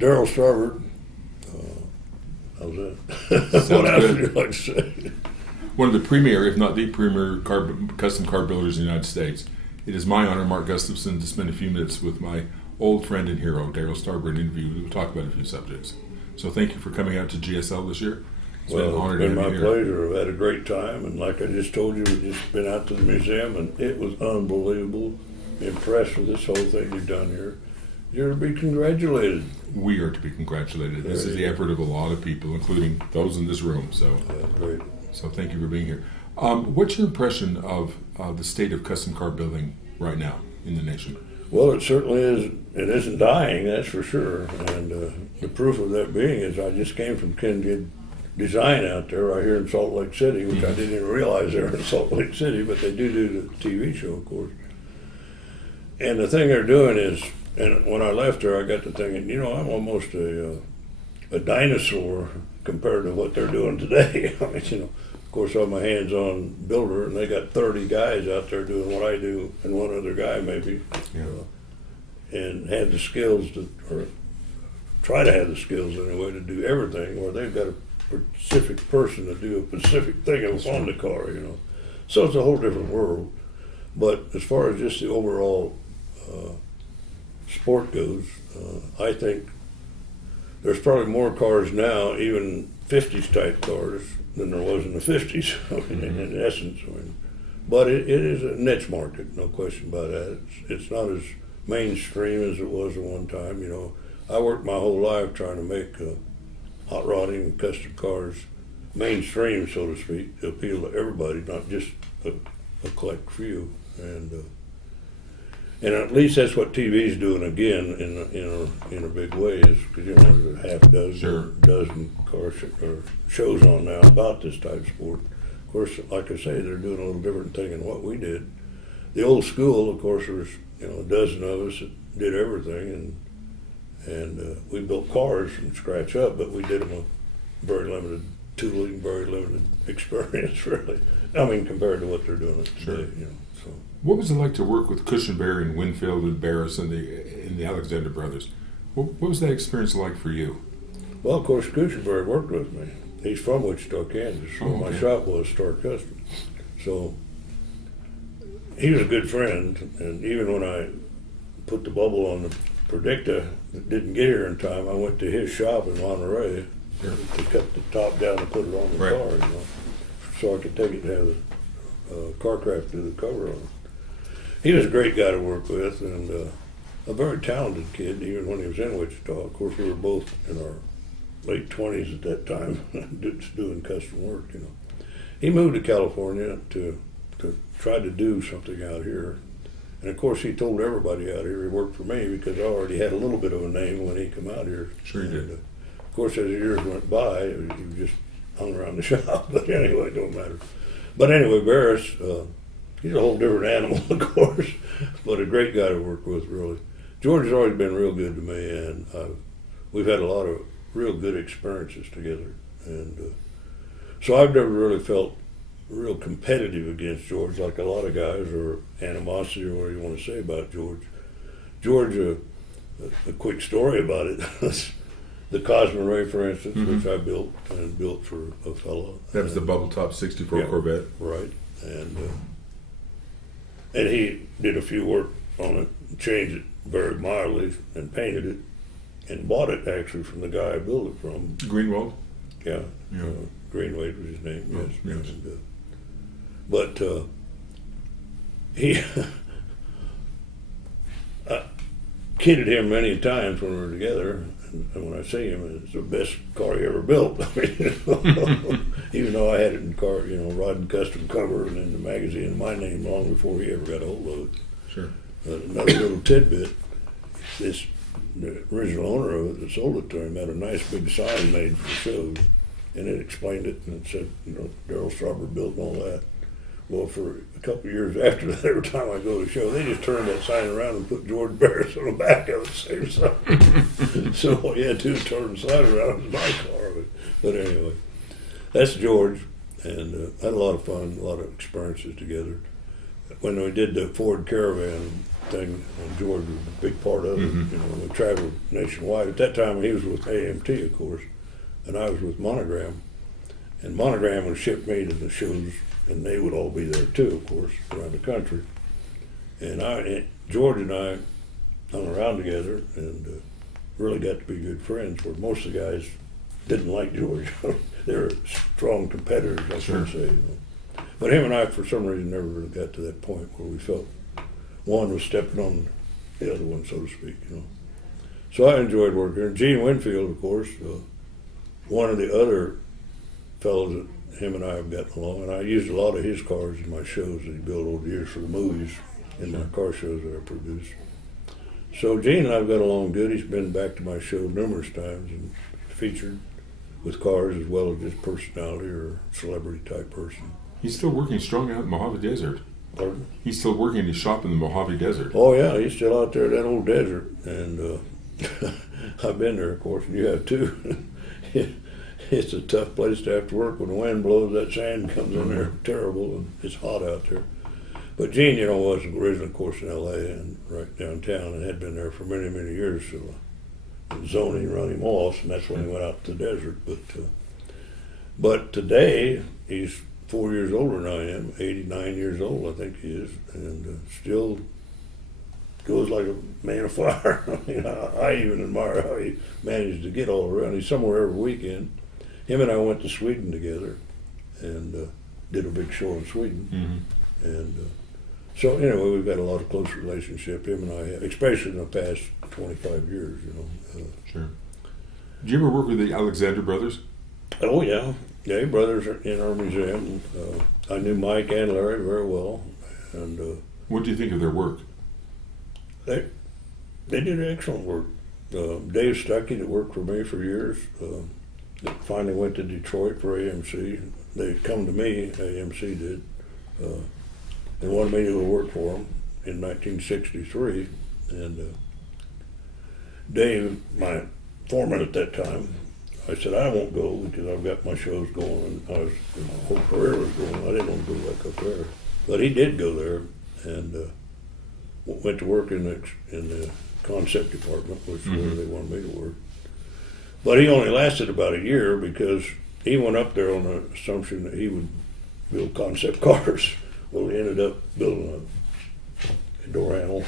Darryl Starbird. How's that? What else would you like to say? One of the premier, if not the premier, custom car builders in the United States. It is my honor, Mark Gustavson, to spend a few minutes with my old friend and hero, Darryl Starbird, interview. We'll talk about a few subjects. So thank you for coming out to GSL this year. It's been my pleasure. I've had a great time, and like I just told you, we've just been out to the museum, and it was unbelievable. Impressed with this whole thing you've done here. You're to be congratulated. We are to be congratulated. This is the effort of a lot of people, including those in this room. So, great. So thank you for being here. What's your impression of the state of custom car building right now in the nation? Well, it certainly is. It isn't dying, that's for sure. And the proof of that being is I just came from Ken Design out there right here in Salt Lake City, which I didn't even realize they were in Salt Lake City, but they do the TV show, of course. And the thing they're doing is, and when I left there, I got to thinking, I'm almost a dinosaur compared to what they're doing today. I mean, of course, I'm a hands-on builder, and they got 30 guys out there doing what I do, and one other guy maybe, and have the skills or try to have the skills anyway to do everything, where they've got a specific person to do a specific thing on the car, So it's a whole different world. But as far as just the overall sport goes, I think there's probably more cars now, even 50s type cars, than there was in the 50s, in essence. But it is a niche market, no question about that. It's not as mainstream as it was at one time. I worked my whole life trying to make hot rodding and custom cars mainstream, so to speak, to appeal to everybody, not just a select few. And at least that's what TV's doing again in a big way, is because there's a half dozen car shows on now about this type of sport. Of course, like I say, they're doing a little different thing than what we did. The old school, of course, there was a dozen of us that did everything, and we built cars from scratch up, but we did them with very limited tooling, very limited experience, really. I mean, compared to what they're doing today. So. What was it like to work with Cushenberry and Winfield and Barris and the Alexander brothers? What was that experience like for you? Well, of course, Cushenberry worked with me. He's from Wichita, Kansas. So my shop was Star Custom. So he was a good friend, and even when I put the bubble on the Predicta that didn't get here in time, I went to his shop in Monterey to cut the top down and put it on the car, so I could take it and have the Carcraft do the cover on it. He was a great guy to work with, and a very talented kid, even when he was in Wichita. Of course, we were both in our late 20s at that time, doing custom work, He moved to California to try to do something out here. And of course, he told everybody out here he worked for me, because I already had a little bit of a name when he came out here. Sure, you did. Of course, as the years went by, he just hung around the shop. But anyway, it don't matter. But anyway, Barris, he's a whole different animal, of course, but a great guy to work with, really. George has always been real good to me, and we've had a lot of real good experiences together. And so I've never really felt real competitive against George, like a lot of guys, or animosity, or whatever you want to say about George. George, a quick story about it. The Cosmo Ray, for instance, which I built for a fellow. That was the bubble top 64 Corvette. Right. And he did a few work on it, changed it very mildly, and painted it, and bought it actually from the guy I built it from. Greenwald? Yeah. Greenwade was his name, yes. Yes. And, but he I kidded him many times when we were together, and when I see him, it's the best car he ever built. I mean, even though I had it in the car, Rod and Custom cover and in the magazine in my name long before he ever got a hold of it. Sure. Another little tidbit: the original owner of it that sold it to him had a nice big sign made for shows, and it explained it, and it said, Darryl Starbird built and all that. Well, for a couple of years after that, every time I go to a show, they just turned that sign around and put George Barris on the back of the same sign. So all you had to do was turn the sign around. It was my car. But anyway, that's George, and had a lot of fun, a lot of experiences together. when we did the Ford Caravan thing, and George was a big part of it. Mm-hmm. You know, we traveled nationwide. At that time, he was with AMT, of course, and I was with Monogram. And Monogram would ship me to the shows, and they would all be there too, of course, around the country. And George and I hung around together and really got to be good friends, where most of the guys didn't like George. They were strong competitors, I should say. You know. But him and I, for some reason, never really got to that point where we felt one was stepping on the other one, so to speak. You know. So I enjoyed working here. And Gene Winfield, of course, one of the other fellows that him and I have gotten along, and I used a lot of his cars in my shows that he built over the years for the movies in my car shows that I produced. So Gene and I have got along good. He's been back to my show numerous times and featured with cars as well as just personality or celebrity type person. He's still working strong out in the Mojave Desert. Pardon? He's still working in his shop in the Mojave Desert. Oh yeah, he's still out there in that old desert, and I've been there, of course, and you have too. It's a tough place to have to work when the wind blows. That sand comes in there terrible, and it's hot out there. But Gene, you know, was originally, of course, in L.A. and right downtown, and had been there for many, many years. So zoning run him off, and that's when he went out to the desert. But today he's 4 years older than I am, 89 years old, I think he is, and still goes like a man of fire. I mean, I even admire how he managed to get all around. He's somewhere every weekend. Him and I went to Sweden together and did a big show in Sweden. Mm-hmm. And so anyway, we've got a lot of close relationship, him and I have, especially in the past 25 years, you know. Sure. Did you ever work with the Alexander brothers? Oh, yeah. Yeah, brothers are in our museum. I knew Mike and Larry very well. And what do you think of their work? they did excellent work. Dave Stuckey, that worked for me for years, finally went to Detroit for AMC. They come to me, AMC did, and wanted me to go work for them in 1963. And Dave, my foreman at that time, I said, I won't go because I've got my shows going, and my whole career was going. I didn't want to go back up there. But he did go there and went to work in the concept department, which is where they wanted me to work. But he only lasted about a year because he went up there on the assumption that he would build concept cars. Well, he ended up building a door handle,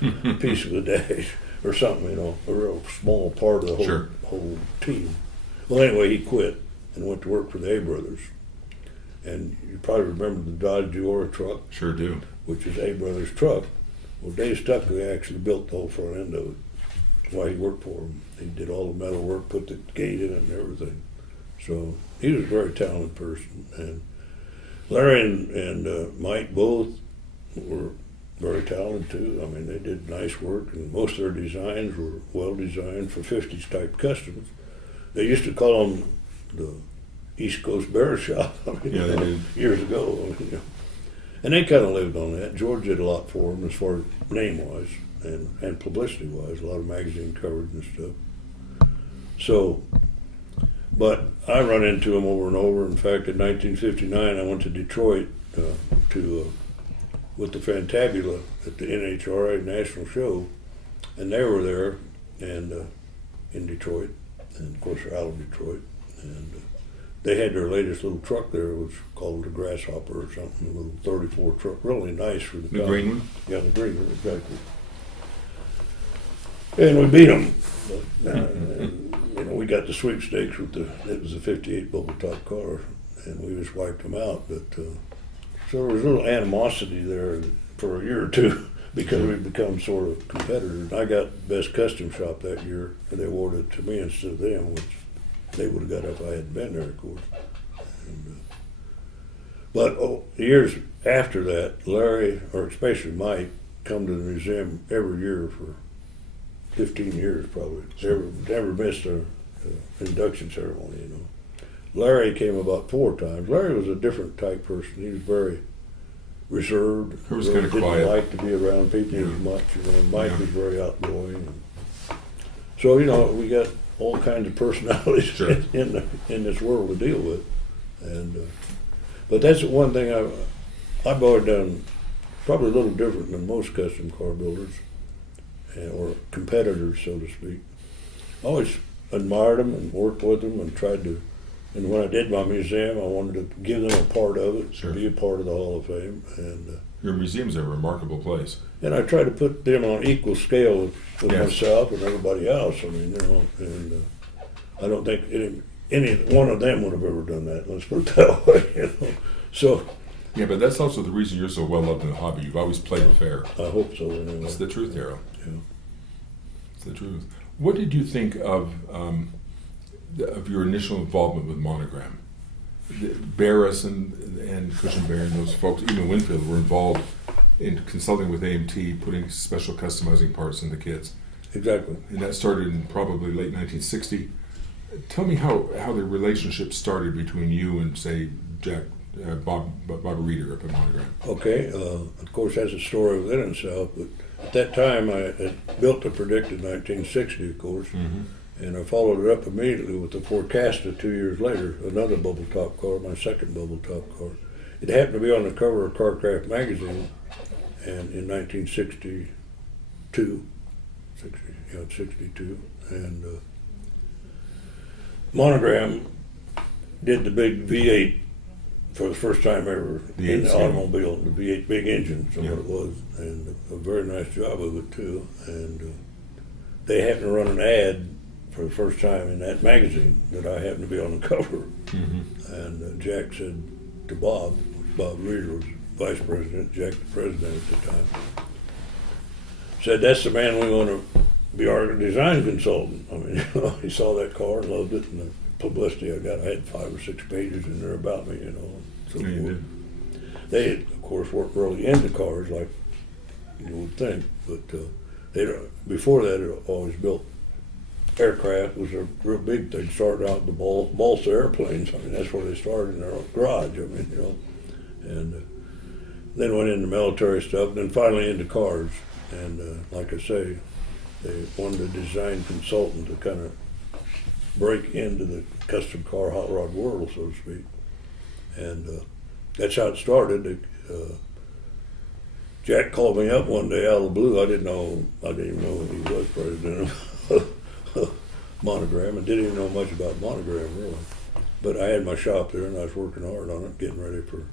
a piece of the dash, or something, you know, a real small part of the whole team. Well, anyway, he quit and went to work for the A Brothers. And you probably remember the Dodge Diora truck. Sure do. Which is A Brothers' truck. Well, Dave Stuckey actually built the whole front end of it. That's why he worked for him. He did all the metal work, put the gate in it and everything. So he was a very talented person. And Larry and Mike both were very talented too. I mean, they did nice work, and most of their designs were well designed for 50s type customs. They used to call them the East Coast Bear Shop. I mean, yeah, they did. Years ago. I mean, you know. And they kind of lived on that. George did a lot for them as far as name-wise and publicity-wise, a lot of magazine coverage and stuff. So, but I run into them over and over. In fact, in 1959, I went to Detroit with the Fantabula at the NHRA National Show, and they were there and in Detroit, and of course they're out of Detroit, and they had their latest little truck there. It was called the Grasshopper or something, a little 34 truck, really nice for the time. Green one? Yeah, the green one, exactly. And we beat them. You know, we got the sweepstakes with it was a 58 bubble top car, and we just wiped them out. But so there was a little animosity there for a year or two because we'd become sort of competitors. I got best custom shop that year, and they awarded it to me instead of them, which they would have got if I hadn't been there, of course. And, but years after that, Larry, or especially Mike, come to the museum every year for 15 years probably. Never missed an induction ceremony, you know. Larry came about 4 times. Larry was a different type person. He was very reserved. He was kind of quiet. Didn't like to be around people as much, you know. Mike was very outgoing. And so, you know, we got all kinds of personalities in this world to deal with. And but that's one thing I've always done probably a little different than most custom car builders or competitors, so to speak. I always admired them and worked with them and tried to. And when I did my museum, I wanted to give them a part of it, Sure. be a part of the Hall of Fame, and Your museum's a remarkable place. I try to put them on equal scale with Yes. myself and everybody else. I mean, and I don't think any one of them would have ever done that. Let's put it that way. So Yeah, but that's also the reason you're so well loved in the hobby. You've always played it fair. I hope so. Anyway. That's the truth, Darryl. Yeah. It's the truth. What did you think of your initial involvement with Monogram? Barris and Cushionberry and those folks, even Winfield, were involved in consulting with AMT, putting special customizing parts in the kits. Exactly. And that started in probably late 1960. Tell me how the relationship started between you and, say, Bob Reeder up at Monogram. Okay. Of course, that's a story within itself. But at that time, I had built the predicted 1960, of course. Mm-hmm. And I followed it up immediately with the Forecasta 2 years later, another bubble top car, my second bubble top car. It happened to be on the cover of Carcraft magazine, and in 1962, 62, and Monogram did the big V8 for the first time ever The in the 8 automobile, the V8 big engine, so Yeah. what it was, and a very nice job of it too. And they happened to run an ad for the first time in that magazine that I happened to be on the cover. Mm-hmm. And Jack said to Bob Reeder was vice president, Jack the president at the time, said, "That's the man we want to be our design consultant." I mean, he saw that car and loved it, and the publicity I got, I had 5 or 6 pages in there about me, and so Yeah, you forth. did. They, of course, weren't really into cars like you would think, but before that, had always built aircraft. Was a real big thing. Started out with the balsa airplanes. I mean, that's where they started in their garage. I mean, and then went into military stuff, and then finally into cars. And like I say, they wanted a design consultant to kind of break into the custom car hot rod world, so to speak. And that's how it started. Jack called me up one day out of the blue. I didn't even know he was president of Monogram. I didn't even know much about Monogram, really. But I had my shop there, and I was working hard on it, getting ready to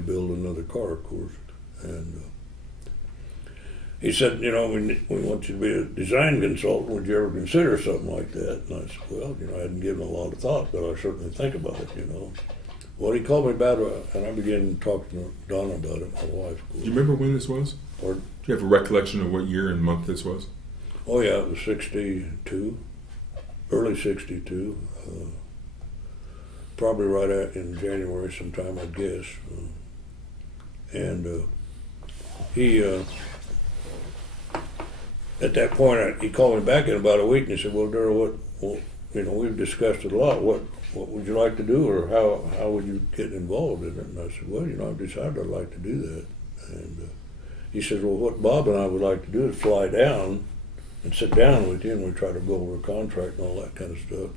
build another car, of course. And he said, "We want you to be a design consultant. Would you ever consider something like that?" And I said, "Well, I hadn't given a lot of thought, but I certainly think about it, Well, he called me about it, and I began talking to Donna about it, my wife. Do you remember when this was? Pardon? Do you have a recollection of what year and month this was? Oh, yeah, it was 62, early 62. Probably right in January sometime, I'd guess. And he, at that point, he called me back in about a week, and he said, "Well, Darryl, we've discussed it a lot. What would you like to do, or how would you get involved in it?" And I said, "Well, I've decided I'd like to do that." And he said, "Well, what Bob and I would like to do is fly down and sit down with you, and we try to go over a contract and all that kind of stuff,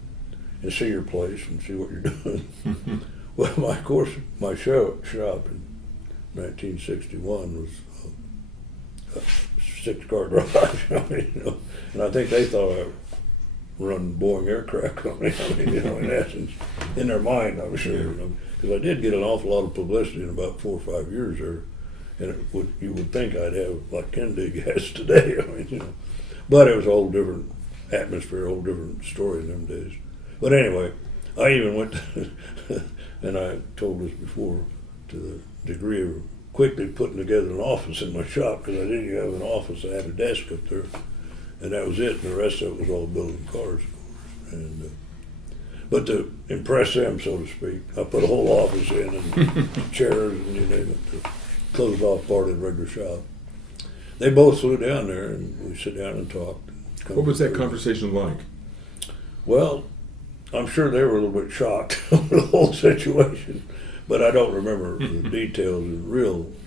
and see your place and see what you're doing." Well, my shop in 1961 was a 6-car garage. And I think they thought I run Boeing aircraft company. In essence, in their mind, I'm sure, because I did get an awful lot of publicity in about 4 or 5 years there, and you would think I'd have like Kendig has today. But it was a whole different atmosphere, a whole different story in them days. But anyway, I even went, and I told this before, to the degree of quickly putting together an office in my shop, because I didn't even have an office. I had a desk up there, and that was it. And the rest of it was all building cars, of course. And but to impress them, so to speak, I put a whole office in and chairs and you name it, to close off part of the regular shop. They both flew down there, and we sit down and talked. What was that conversation like? Well, I'm sure they were a little bit shocked over the whole situation, but I don't remember the details.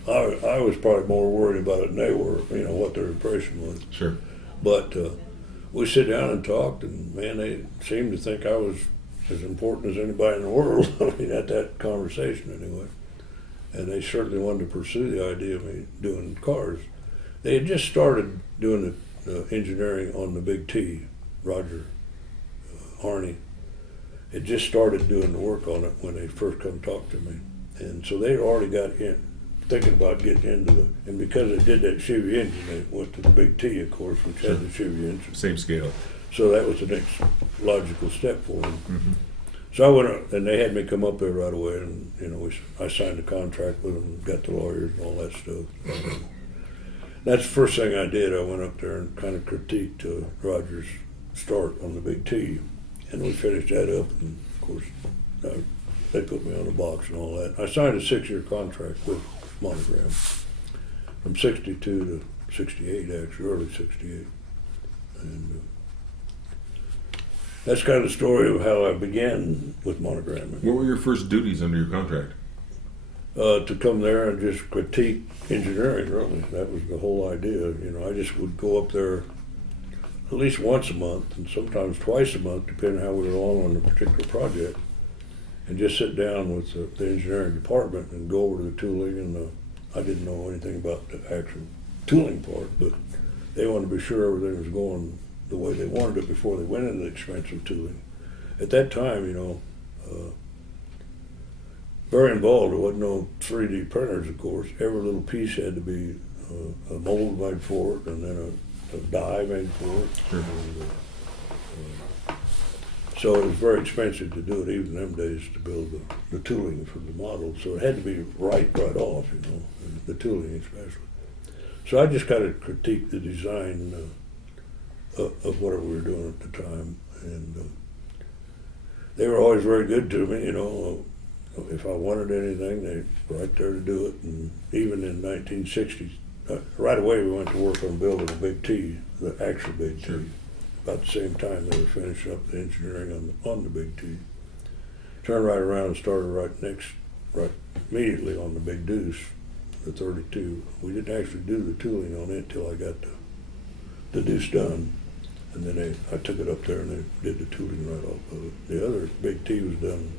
I was probably more worried about it than they were, what their impression was. Sure. But we sit down and talked, and man, they seemed to think I was as important as anybody in the world. At that conversation anyway. and they certainly wanted to pursue the idea of me doing cars. They had just started doing the engineering on the Big T. Roger Harney had just started doing the work on it when they first come talk to me, and so they already got in thinking about getting into the, and because they did that Chevy engine, they went to the Big T, of course, which had the Chevy engine. Same scale. So that was the next logical step for them. Mm-hmm. So I went up, and they had me come up there right away, and I signed a contract with them, got the lawyers and all that stuff. That's the first thing I did. I went up there and kind of critiqued Roger's start on the Big T, and we finished that up. And of course, they put me on the box and all that. I signed a 6-year contract with Monogram from '62 to '68, actually, early '68, and that's kind of the story of how I began with Monogram. What were your first duties under your contract? To come there and just critique engineering, really. That was the whole idea. I just would go up there at least once a month, and sometimes twice a month, depending how we were on a particular project, and just sit down with the engineering department and go over the tooling. And I didn't know anything about the actual tooling part, but they wanted to be sure everything was going the way they wanted it before they went into the expensive tooling. At that time, very involved. There wasn't no 3D printers, of course. Every little piece had to be a mold made for it, and then a die made for it. Sure. And, so it was very expensive to do it, even in them days, to build the tooling for the model. So it had to be right off, the tooling especially. So I just kind of critiqued the design of whatever we were doing at the time, and they were always very good to me. If I wanted anything, they were right there to do it. And even in 1960, right away we went to work on building a Big T, the actual Big T. Sure. About the same time they were finishing up the engineering on the Big T. Turned right around and started right immediately on the Big Deuce, the 32. We didn't actually do the tooling on it till I got the Deuce done. And then I took it up there and they did the tooling right off of it. The other Big T was done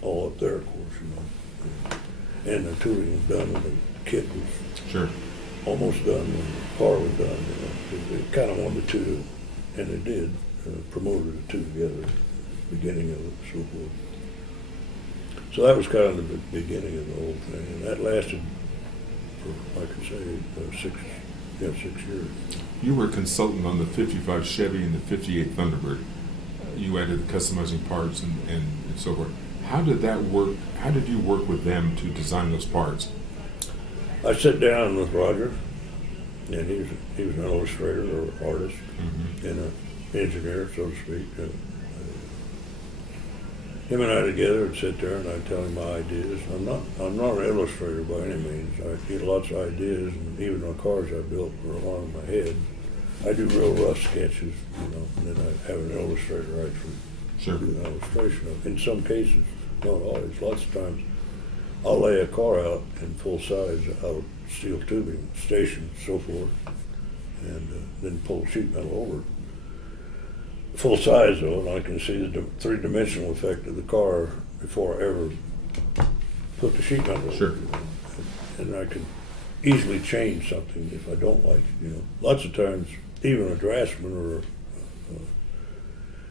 all up there, of course, and the tooling was done, and the kit was almost done when the car was done. They kind of wanted the two, and they did, promoted the two together at the beginning of it, so forth. So that was kind of the beginning of the whole thing, and that lasted for, like I say, 6 years. You were a consultant on the 55 Chevy and the 58 Thunderbird. You added the customizing parts and so forth. How did that work? How did you work with them to design those parts? I sat down with Roger, and he was an illustrator or artist, and an engineer, so to speak. Him and I together would sit there, and I'd tell him my ideas. I'm not an illustrator by any means. I get lots of ideas, and even the cars I built were all in my head. I do real rough sketches, and then I have an illustrator actually do an illustration of. In some cases, not always. Lots of times, I'll lay a car out in full size out of steel tubing, stations, so forth, and then pull sheet metal over it. Full size though, and I can see the three-dimensional effect of the car before I ever put the sheet metal over it. And I can easily change something if I don't like it. Lots of times, even a draftsman or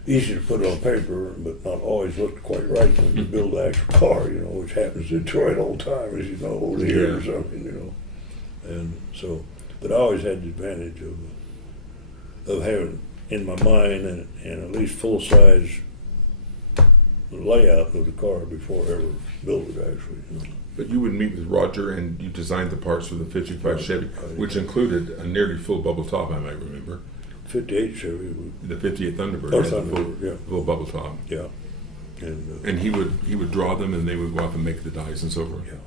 easy to put on paper, but not always look quite right when you build the actual car, which happens in Detroit all the time, as you know, over the years, And so, but I always had the advantage of having in my mind and at least full-size layout of the car before I ever built it, actually. But you would meet with Roger and you designed the parts for the 55 Chevy, which included a nearly full bubble top, I might remember. 58 Chevy. The 58 Thunderbird. Oh, Thunderbird, full bubble top. Yeah. And he would draw them, and they would go off and make the dies and so forth. Yeah.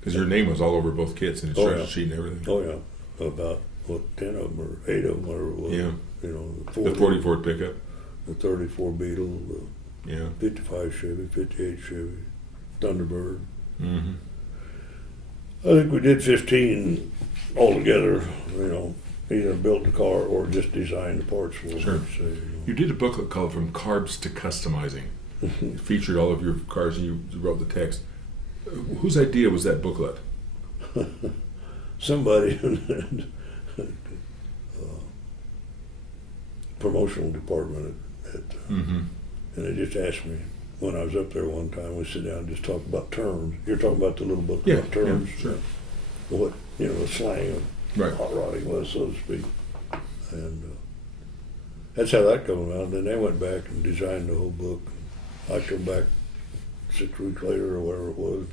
Because your name was all over both kits and instruction sheet and everything. Oh yeah, about 10 of them or 8 of them, whatever it was. Yeah. The 40 Ford pickup, the 34 Beetle, the 55 Chevy, 58 Chevy, Thunderbird. Mm-hmm. I think we did 15 altogether. Either built the car or just designed the parts for it. Sure. So, You did a booklet called "From Carbs to Customizing." It featured all of your cars, and you wrote the text. Whose idea was that booklet? Somebody promotional department Mm-hmm. and they just asked me when I was up there one time. We sit down and just talk about terms. You're talking about the little book Yeah, about terms, yeah, sure. what the slang of Right. hot rodding was, so to speak, and that's how that came about. And then they went back and designed the whole book. I come back 6 weeks later or whatever it was.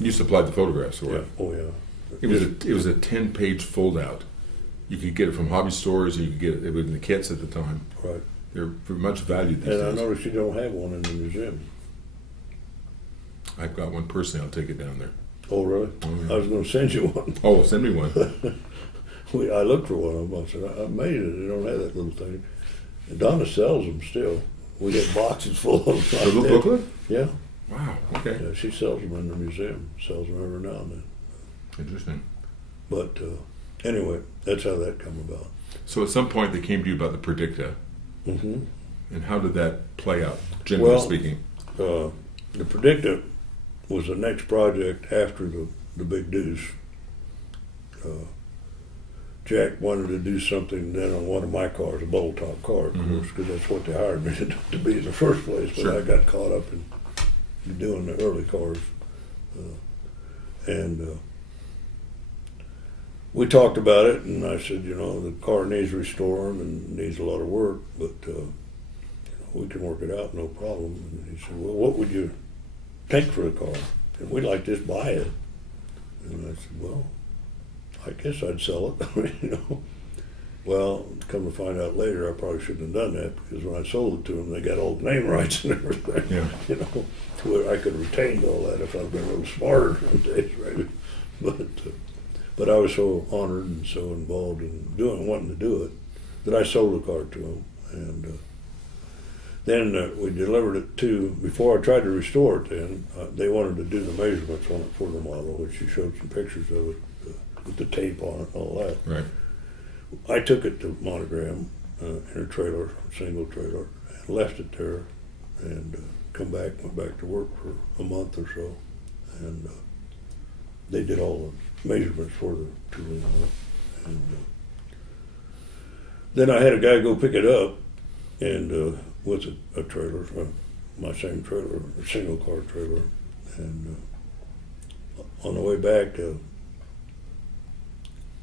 You supplied the photographs, or Yeah, what? oh yeah. It was a 10-page fold-out. You could get it from hobby stores. You could get it in the kits at the time. Right. They're much valued these And days. I noticed you don't have one in the museum. I've got one personally. I'll take it down there. Oh, really? Oh, yeah. I was going to send you one. Oh, send me one. I looked for one of them. I said, I'm amazed that they don't have that little thing. And Donna sells them still. We get boxes full of them. The little booklet? Yeah. Wow. Okay. Yeah, she sells them in the museum. Sells them every now and then. Interesting. But anyway, that's how that come about. So at some point they came to you about the Predicta, Mm-hmm. and how did that play out, generally speaking? The Predicta was the next project after the Big Deuce. Jack wanted to do something then on one of my cars, a bowl top car, of course, because that's what they hired me to be in the first place. But Sure. I got caught up in doing the early cars, and we talked about it. And I said, the car needs restoring and needs a lot of work, but we can work it out, no problem. And he said, well, what would you take for the car? And we'd like to just buy it. And I said, well, I guess I'd sell it. Well, come to find out later, I probably shouldn't have done that, because when I sold it to them, they got all the name rights and everything. Yeah. To where I could have retained all that if I'd been a little smarter those days, maybe. But I was so honored and so involved in wanting to do it, that I sold the car to them. And then we delivered it before I tried to restore it then, they wanted to do the measurements on it for the model, which you showed some pictures of it, with the tape on it and all that. Right. I took it to Monogram in a trailer, single trailer, and left it there, and went back to work for a month or so, and they did all the measurements for the tooling on it. And then I had a guy go pick it up, and with a trailer, my same trailer, a single car trailer, and on the way back,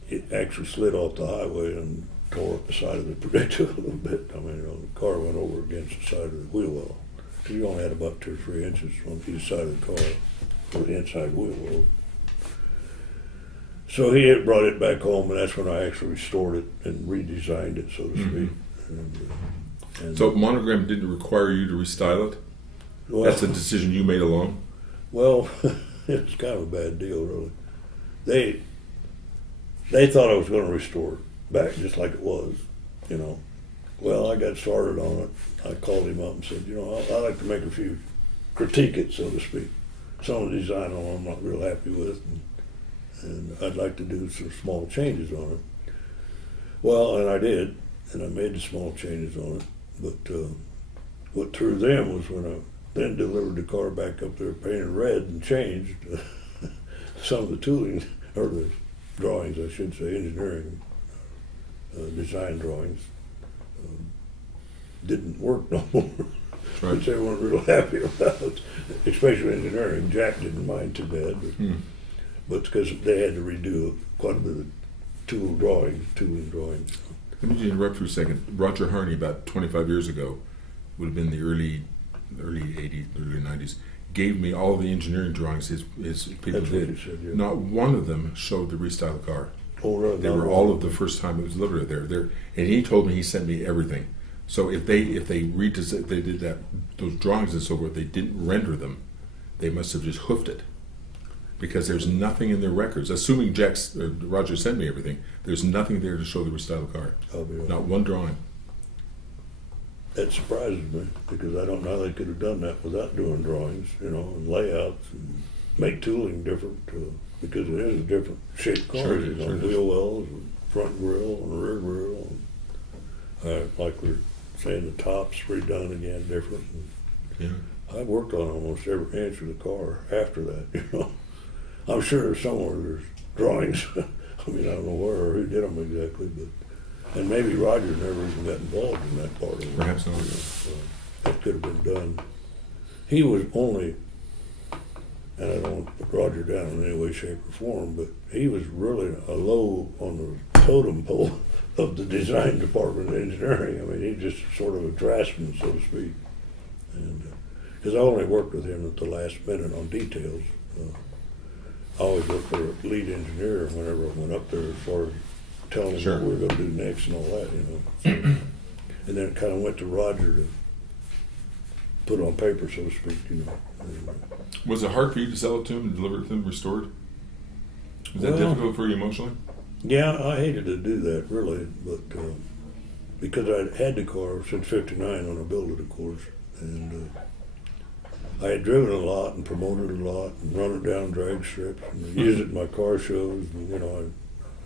it actually slid off the highway and tore up the side of the Predicta a little bit. I mean, the car went over against the side of the wheel well. You only had about 2 or 3 inches on each side of the car for the inside wheel well. So he had brought it back home, and that's when I actually restored it and redesigned it, so to speak. And So Monogram didn't require you to restyle it? well, That's a decision you made alone? Well, it's kind of a bad deal, really. They thought I was going to restore it back just like it was, Well, I got started on it. I called him up and said, I'd like to make a few, critique it, so to speak. Some of the design on it I'm not real happy with, and I'd like to do some small changes on it. Well, and I did, and I made the small changes on it. But what threw them was when I then delivered the car back up there painted red and changed some of the tooling, or the drawings, I should say, engineering design drawings, didn't work no more, Right. which they weren't real happy about, especially engineering. Jack didn't mind too bad, but because they had to redo quite a bit of tooling drawings. Let me just interrupt for a second. Roger Harney, about 25 years ago, would have been the early 80s, early 90s, gave me all the engineering drawings his people That's what did. he said, yeah. Not one of them showed the restyle car. Oh, right, They not were wrong. all of the first time it was delivered there. And he told me he sent me everything. So if they did that, those drawings and so forth, they didn't render them. They must have just hoofed it, because there's nothing in their records. Assuming Roger sent me everything, there's nothing there to show the restyle car. I'll be right. Not one drawing. That surprises me, because I don't know how they could have done that without doing drawings, and layouts, and make tooling different, because it is a different shaped car. Sure it is, sure it is. Wheel wells, and front grille, and rear grille. And, like we're saying, the top's redone again different. Yeah. I worked on almost every inch of the car after that, you know. I'm sure there's somewhere there's drawings. I mean, I don't know where or who did them exactly, but, and maybe Roger never even got involved in that part of it. Perhaps not. You know, so that could have been done. He was only, and I don't want to put Roger down in any way, shape, or form, but he was really a low on the totem pole of the design department of engineering. I mean, he just sort of a draftsman, so to speak. And because I only worked with him at the last minute on details. I always looked for a lead engineer whenever I went up there as far as telling him Sure. what we were going to do next and all that, you know. So, and then it kind of went to Roger to put on paper, so to speak, you know. And, Was it hard for you to sell it to him and deliver it to him restored? Was that Well, difficult for you emotionally? yeah, I hated to do that, really, but because I'd had the car since '59 when I built it, of course, and I had driven a lot and promoted a lot and run it down drag strips and used it in my car shows, and, you know,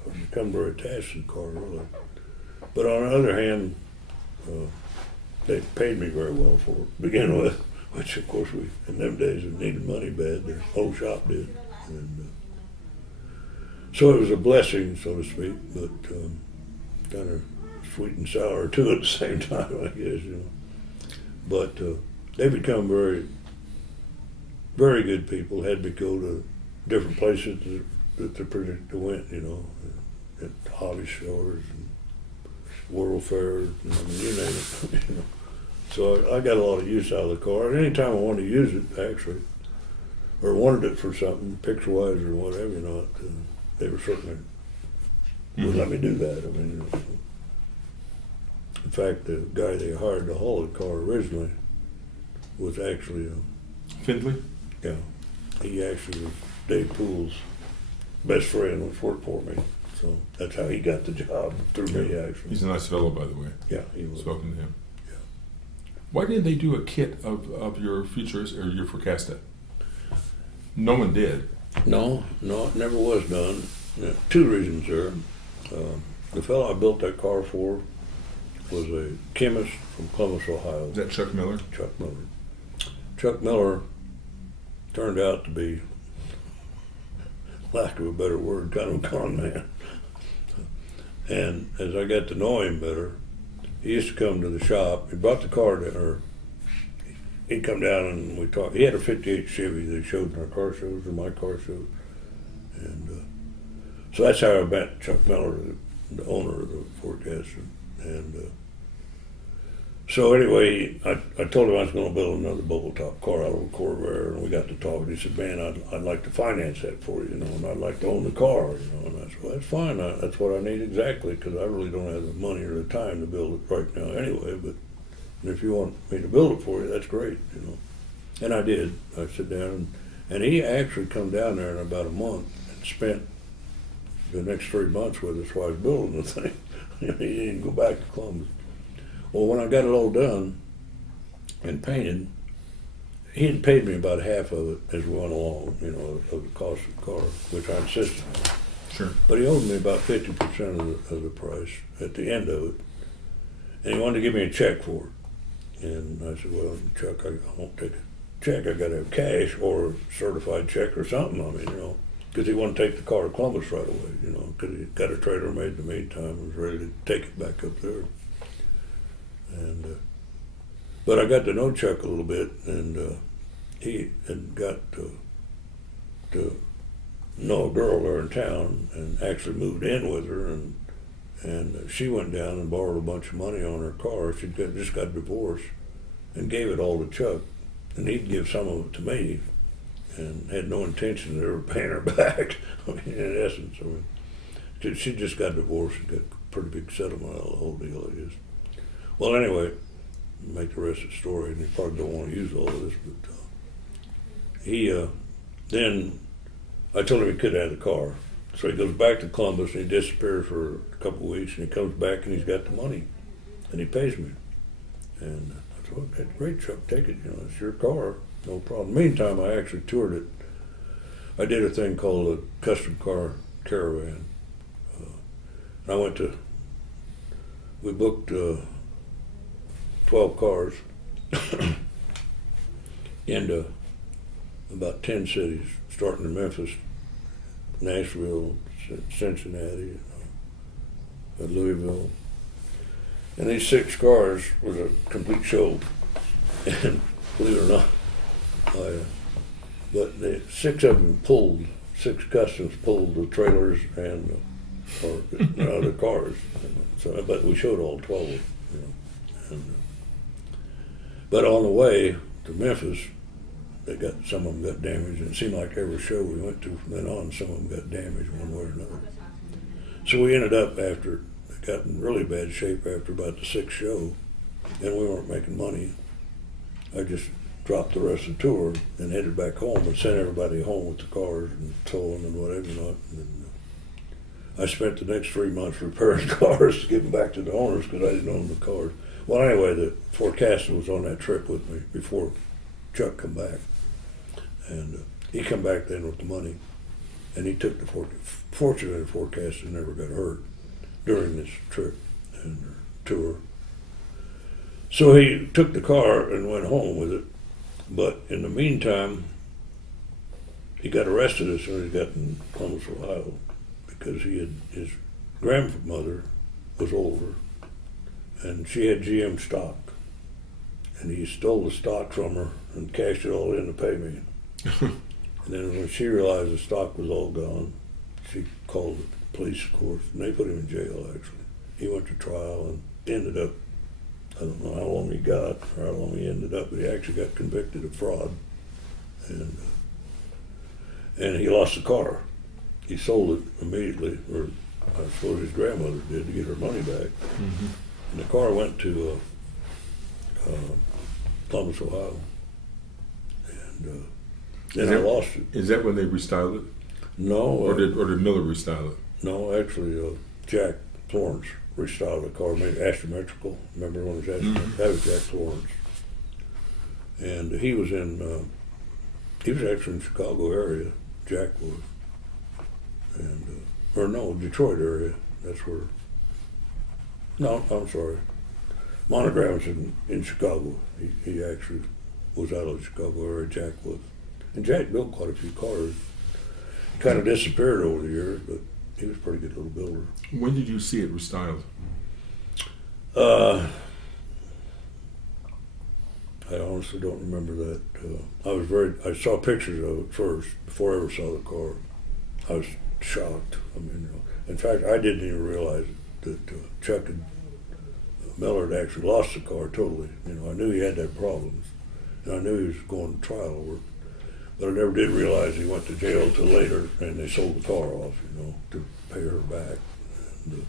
I've become very attached to the car, really. But on the other hand, they paid me very well for it to begin with, which, of course, we, in them days, it needed money bad. The whole shop did. And so it was a blessing, so to speak, but kind of sweet and sour too at the same time, I guess, you know. But they become very, very good people. Had me go to different places that the project went, you know, at hobby stores and world fairs, and, I mean, you name it, you know. So I got a lot of use out of the car. And anytime I wanted to use it, actually, or wanted it for something, picture-wise or whatever, you know, they were certainly would let me do that. I mean, you know, in fact, the guy they hired to haul the car originally was actually, Findlay? yeah, he actually was Dave Poole's best friend, which worked for me. So that's how he got the job through me, actually. He's a nice fellow, by the way. Yeah, he was. Spoken to him. Yeah. Why didn't they do a kit of your Futures or your Forecasta? No one did. No, it never was done. Two reasons there. The fellow I built that car for was a chemist from Columbus, Ohio. Is that Chuck Miller? Chuck Miller. Chuck Miller turned out to be, lack of a better word, kind of a con man. And as I got to know him better, he used to come to the shop. He brought the car down, or he'd come down and we talked. He had a '58 Chevy that he showed in our car shows or my car shows. And so that's how I met Chuck Miller, the owner of the Forecasta. And so anyway, I told him I was going to build another bubble top car out of a Corvair, and we got to talking. He said, "Man, I'd like to finance that for you, you know, and I'd like to own the car, you know." And I said, "Well, that's fine. That's what I need exactly, because I really don't have the money or the time to build it right now anyway. But if you want me to build it for you, that's great, you know." And I did. I sat down, and he actually come down there in about a month and spent the next 3 months with us while I was building the thing. He didn't go back to Columbus. Well, when I got it all done and painted, he had paid me about half of it as we went along, you know, of the cost of the car, which I insisted on. Sure. But he owed me about 50% of the price at the end of it, and he wanted to give me a check for it. And I said, "Well, Chuck, I won't take a check. I got to have cash or a certified check or something. I mean, you know." Because he wanted to take the car to Columbus right away, you know, because he got a trailer made in the meantime and was ready to take it back up there. And but I got to know Chuck a little bit, and he had got to know a girl there in town and actually moved in with her, and she went down and borrowed a bunch of money on her car. She just got divorced and gave it all to Chuck, and he'd give some of it to me, and had no intention of ever paying her back. I mean, in essence, I mean, 'cause she just got divorced and got a pretty big settlement out of the whole deal, I guess. Well, anyway, make the rest of the story, and you probably don't want to use all of this, but he then I told him he could have the car, so he goes back to Columbus and he disappears for a couple of weeks, and he comes back and he's got the money, and he pays me, and I said, "Well, that's great, Chuck, take it. You know, it's your car, no problem." Meantime, I actually toured it. I did a thing called a custom car caravan. And I went to. We booked 12 cars, into about 10 cities, starting in Memphis, Nashville, Cincinnati, Louisville. And these 6 cars was a complete show. And believe it or not, but the 6 of them pulled, 6 customs pulled the trailers and the cars. So, but we showed all 12 of them, you know. And, but on the way to Memphis, some of them got damaged, and it seemed like every show we went to from then on, some of them got damaged one way or another. So we ended up it got in really bad shape after about the 6th show, and we weren't making money. I just dropped the rest of the tour and headed back home and sent everybody home with the cars and towing and whatever not. And I spent the next 3 months repairing cars to get them back to the owners because I didn't own the cars. Well, anyway, the forecaster was on that trip with me before Chuck come back. And he come back then with the money, and he took the fortunately, the forecaster never got hurt during this trip and tour. So he took the car and went home with it. But in the meantime, he got arrested as soon as he got in Columbus, Ohio, because his grandmother was older, and she had GM stock, and he stole the stock from her and cashed it all in to pay me. And then when she realized the stock was all gone, she called the police, of course, and they put him in jail, actually. He went to trial and ended up, I don't know how long he got or how long he ended up, but he actually got convicted of fraud. And he lost the car. He sold it immediately, or I suppose his grandmother did, to get her money back. Mm-hmm. And the car went to Columbus, Ohio. And then I lost it. Is that when they restyled it? No. Or did Miller restyle it? No, actually, Jack Florence restyled the car, made it astrometrical. Remember when it was astrometrical? Mm-hmm. That was Jack Florence. And he was actually in the Chicago area, Jack was. And, or no, Detroit area, that's where, no, I'm sorry. Monogram's in Chicago. He actually was out of the Chicago area, Jack was. And Jack built quite a few cars. Kind of disappeared over the years, but he was a pretty good little builder. When did you see it restyled? I honestly don't remember that. I saw pictures of it first before I ever saw the car. I was shocked. I mean, in fact, I didn't even realize that Chuck and Miller had actually lost the car totally. I knew he had that problems, and I knew he was going to trial over it. But I never did realize he went to jail till later, and they sold the car off, to pay her back. And,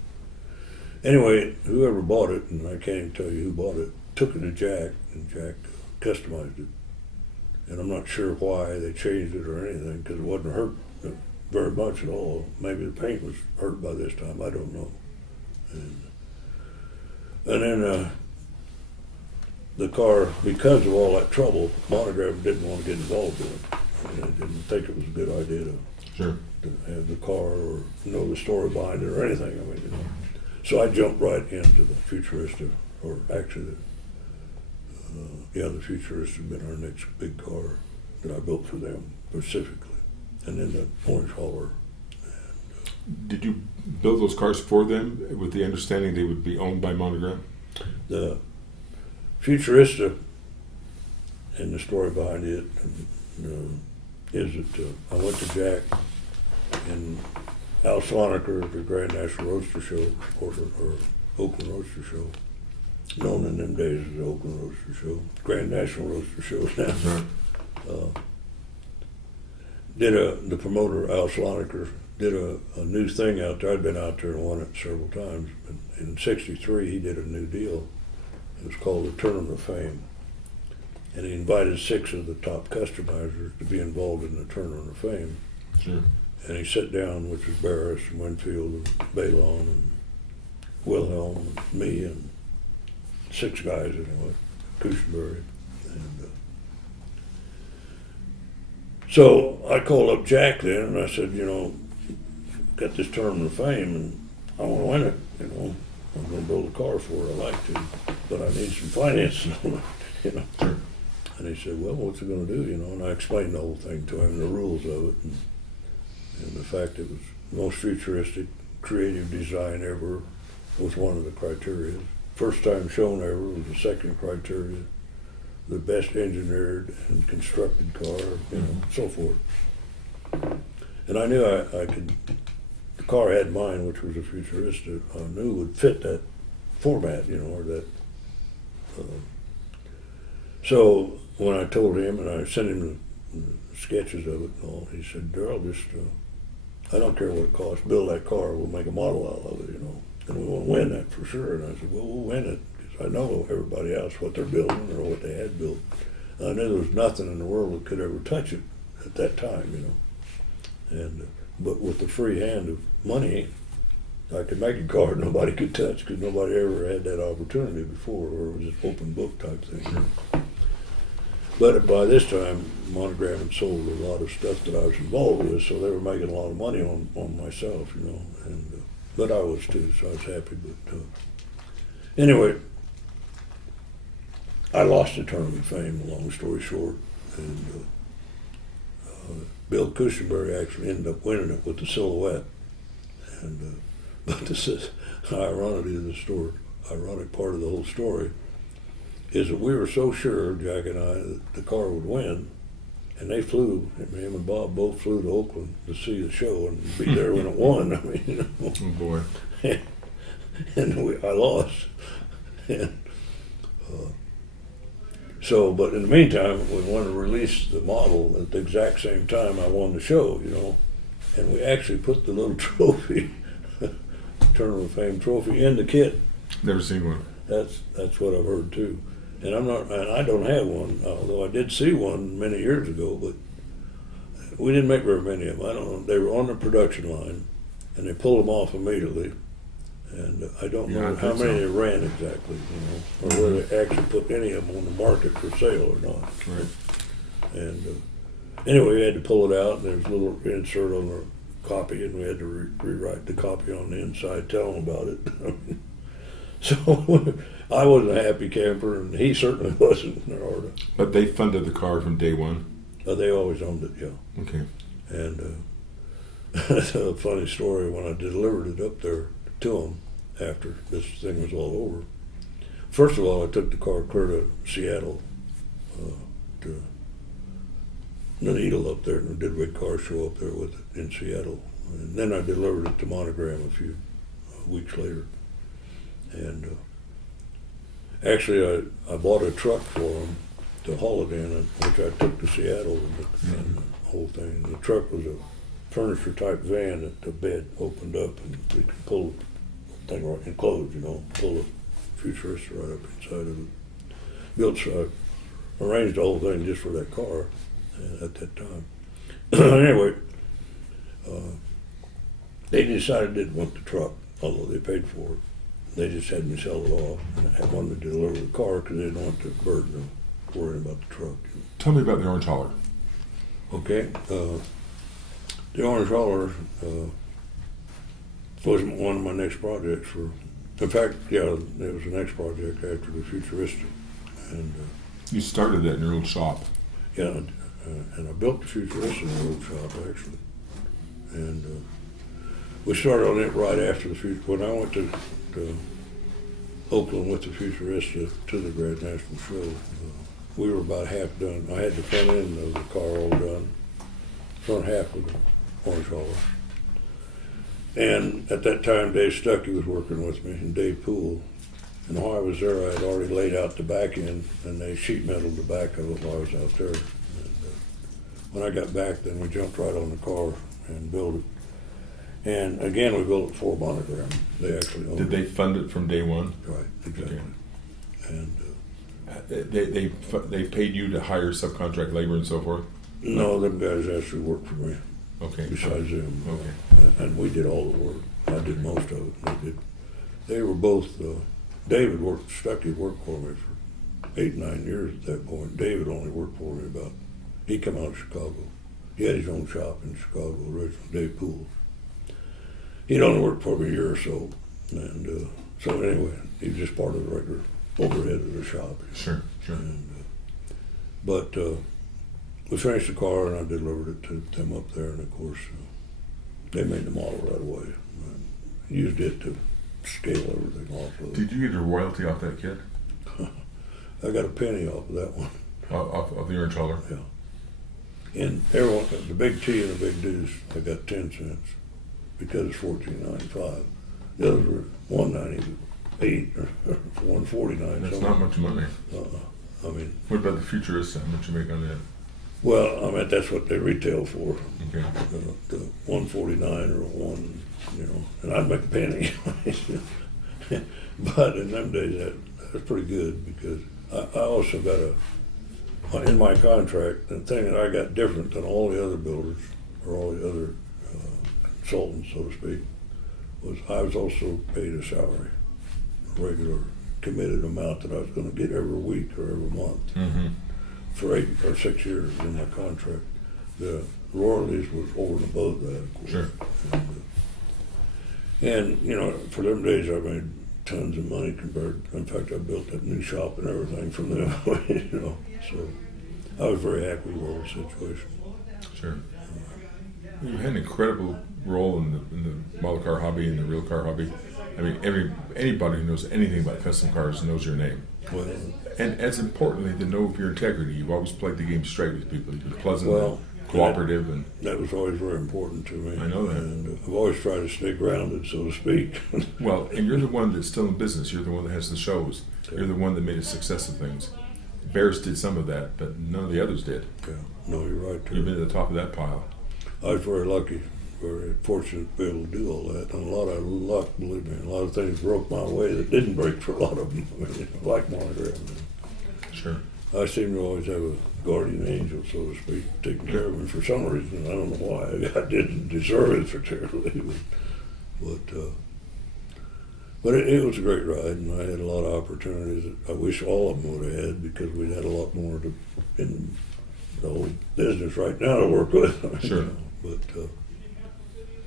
anyway, whoever bought it, and I can't even tell you who bought it, took it to Jack, and Jack customized it. And I'm not sure why they changed it or anything, because it wasn't hurt very much at all. Maybe the paint was hurt by this time, I don't know. And then the car, because of all that trouble, Monogram didn't want to get involved in it. And I didn't think it was a good idea to have the car or know the story behind it or anything. So I jumped right into the Futurista, or actually, the Futurista had been our next big car that I built for them specifically. And then the Orange Hauler. Did you build those cars for them with the understanding they would be owned by Monogram? The Futurista, and the story behind it, is that I went to Jack and Al Sloniker at the Grand National Roadster Show, or Oakland Roadster Show, known in them days as the Oakland Roadster Show, Grand National Roadster Show now. Right. The promoter, Al Sloniker, did a new thing out there. I'd been out there and won it several times. In '63, he did a new deal. It was called the Tournament of Fame. And he invited 6 of the top customizers to be involved in the Tournament of Fame. Sure. And he sat down, which was Barris and Winfield and Balon and Wilhelm and me and 6 guys anyway, Kuchenberry. And so I called up Jack then and I said, got this Tournament of Fame and I want to win it, I'm going to build a car for it, I like to, but I need some financing on it, Sure. And he said, well, what's it going to do, you know? And I explained the whole thing to him, the rules of it, and the fact it was the most futuristic, creative design ever was one of the criteria. First time shown ever was the second criteria. The best engineered and constructed car, you know, so forth. And I knew I could, the car I had mine, which was a futuristic, I knew would fit that format, you know, or that. So when I told him, and I sent him the sketches of it and all, he said, Darryl, just, I don't care what it costs, build that car, we'll make a model out of it, you know, and we won't win that for sure. And I said, well, we'll win it, because I know everybody else, what they're building or what they had built. And I knew there was nothing in the world that could ever touch it at that time, you know. And but with the free hand of money, I could make a car nobody could touch, because nobody ever had that opportunity before, or it was just open book type thing. But by this time, Monogram had sold a lot of stuff that I was involved with, so they were making a lot of money on myself, you know. And but I was too, so I was happy. But anyway, I lost the tournament fame, long story short, and Bill Cushionberry actually ended up winning it with the Silhouette. And but this is ironic part of the whole story is that we were so sure, Jack and I, that the car would win, and they flew, him and Bob both flew to Oakland to see the show and be there when it won. I mean, you know. Oh boy. And I lost. And, so, but in the meantime, we wanted to release the model at the exact same time I won the show, you know. And we actually put the little trophy, Tournament of Fame trophy, in the kit. Never seen one. That's what I've heard too. And I don't have one, although I did see one many years ago, but we didn't make very many of them. I don't know. They were on the production line, and they pulled them off immediately. And I don't know how many they ran exactly, you know, or whether they actually put any of them on the market for sale or not. Right. And anyway, we had to pull it out, and there was a little insert on the copy, and we had to rewrite the copy on the inside, tell them about it. So I wasn't a happy camper, and he certainly wasn't. But they funded the car from day one? They always owned it, yeah. Okay. And that's a funny story. When I delivered it up there to them after this thing was all over, first of all, I took the car clear to Seattle, to the Needle up there, and did a big car show up there with it in Seattle. And then I delivered it to Monogram a few weeks later. And actually, I bought a truck for them to haul it in, which I took to Seattle and the whole thing. The truck was a furniture type van that the bed opened up and you could pull the thing right and close, you know, pull the futurist right up inside of it. Arranged the whole thing just for that car at that time. Anyway, they decided they didn't want the truck, although they paid for it. They just had me sell it off, and I wanted to deliver the car because they didn't want the burden of worrying about the truck. Tell me about the Orange Hauler. Okay, the Orange Hauler was one of my next projects. In fact, yeah, it was the next project after the Futuristic. And you started that in your old shop. Yeah, and I built the Futuristic in the old shop, actually. And we started on it right after the when I went to Oakland with the Futurista to the Grand National Show. We were about half done. I had the front end of the car all done, front half of the Orange Hauler. And at that time, Dave Stuckey was working with me, and Dave Poole. And while I was there, I had already laid out the back end, and they sheet metaled the back of it while I was out there. And when I got back, then we jumped right on the car and built it. And again, we built it for Monogram. They actually owned Did they fund it from day one? Right, exactly. Okay. And they paid you to hire subcontract labor and so forth? no, them guys actually worked for me. Okay. Besides them, Okay. and we did all the work. I did most of it. They were both. David Stuckey worked for me for 8, 9 years at that point. David only worked for me about. He come out of Chicago. He had his own shop in Chicago originally. Dave Poole. He'd only worked for me a year or so, and so anyway, he was just part of the regular overhead of the shop. Sure. And But we finished the car, and I delivered it to them up there, and of course, they made the model right away. I used it to scale everything off of. Did you get a royalty off that kit? I got a penny off of that one. Off the orange color? Yeah. And everyone, the big T and the big D's, I got 10 cents because it's $14.95. The others were $1.98 or $1.49. That's not much money. I mean, what about the Futurist? How much you make on that? Well, I mean, that's what they retail for. Okay. The $1.49 or one, and I'd make a penny. But in them days, that was pretty good because I also got in my contract, the thing that I got different than all the other builders or all the other consultants, so to speak, was I was also paid a salary, a regular committed amount that I was going to get every week or every month. Mm-hmm. For 8 or 6 years in my contract. The royalties was over and above that, of course. Sure. And for them days I made tons of money compared. In fact, I built that new shop and everything from them. So I was very happy with the whole situation. Sure. You had an incredible role in the model car hobby and the real car hobby. I mean, anybody who knows anything about custom cars knows your name. Well, and as importantly, to know of your integrity. You've always played the game straight with people. You've been pleasant, and cooperative, and that was always very important to me. I know that. And I've always tried to stay grounded, so to speak. Well, and you're the one that's still in business. You're the one that has the shows. You're the one that made a success of things. Bears did some of that, but none of the others did. Yeah, no, you're right. You've been at the top of that pile. I was very lucky, very fortunate to be able to do all that. And a lot of luck, believe me. A lot of things broke my way that didn't break for a lot of them, like monogram. Sure. I seem to always have a guardian angel, so to speak, taking care of me for some reason. I don't know why. I didn't deserve it particularly, but it was a great ride, and I had a lot of opportunities that I wish all of them would have had because we'd had a lot more in the whole business right now to work with. Sure.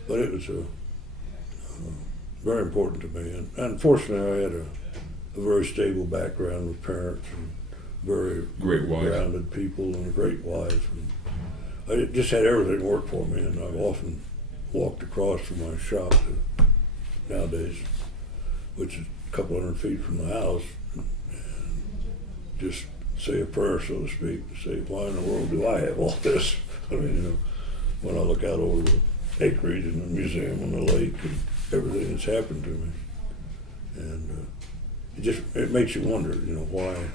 But it was very important to me, and unfortunately, I had a very stable background with parents and very great wife, grounded people, and a great wife. And I just had everything work for me, and I've often walked across from my shop nowadays, which is a couple hundred feet from the house, and just say a prayer, so to speak, to say, why in the world do I have all this? I mean, when I look out over the acreage and the museum and the lake and everything that's happened to me, and it makes you wonder, why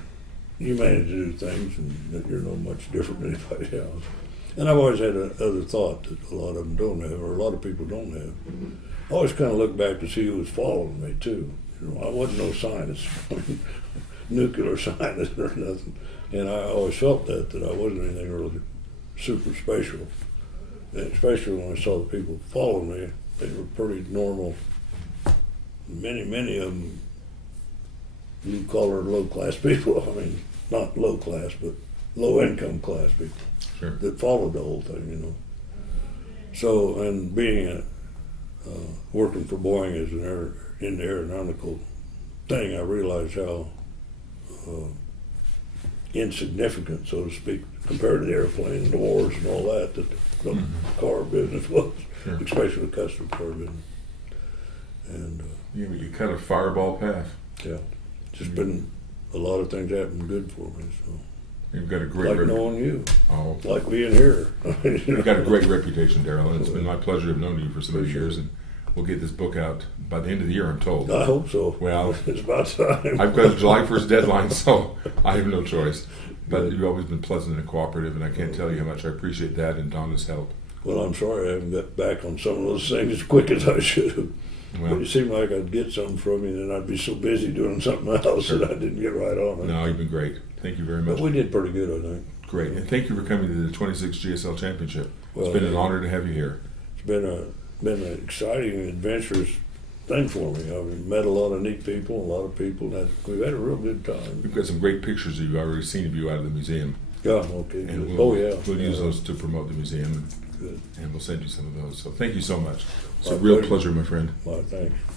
you manage to do things and that you're no much different than anybody else. And I've always had another thought that a lot of them don't have, or a lot of people don't have. I always kind of look back to see who was following me too. I wasn't no scientist, nuclear scientist or nothing, and I always felt that I wasn't anything really super special. And especially when I saw the people following me, they were pretty normal. Many of them blue-collar, low-class people. I mean, not low-class, but low-income class people. Sure. That followed the whole thing, So, and being working for Boeing as in the aeronautical thing, I realized how insignificant, so to speak, compared to the airplane and the wars and all that the car business was, sure. Especially the custom car business. And you cut a fireball path. Yeah, just been a lot of things happened good for me. So you've got a great knowing you. Oh, like being here. You've got a great reputation, Darryl, and it's been my pleasure to have known you for so many years. And we'll get this book out by the end of the year, I'm told. I hope so. Well, it's about time. I've got a July 1st deadline, so I have no choice. But you've always been pleasant and cooperative, and I can't tell you how much I appreciate that and Donna's help. Well, I'm sorry I haven't got back on some of those things as quick as I should have. Well, but it seemed like I'd get something from you, and then I'd be so busy doing something else that I didn't get right on it. No, you've been great. Thank you very much. But we did pretty good, I think. Great, and thank you for coming to the 26th GSL Championship. Well, it's been an honor to have you here. It's been an exciting and adventurous thing for me. I've met a lot of neat people, a lot of people that we've had a real good time. We've got some great pictures of you. I've already seen of you out of the museum. Yeah, okay. And we'll we'll use those to promote the museum, good. And we'll send you some of those. So thank you so much. It's a My real pleasure. pleasure, my friend. Well, thanks.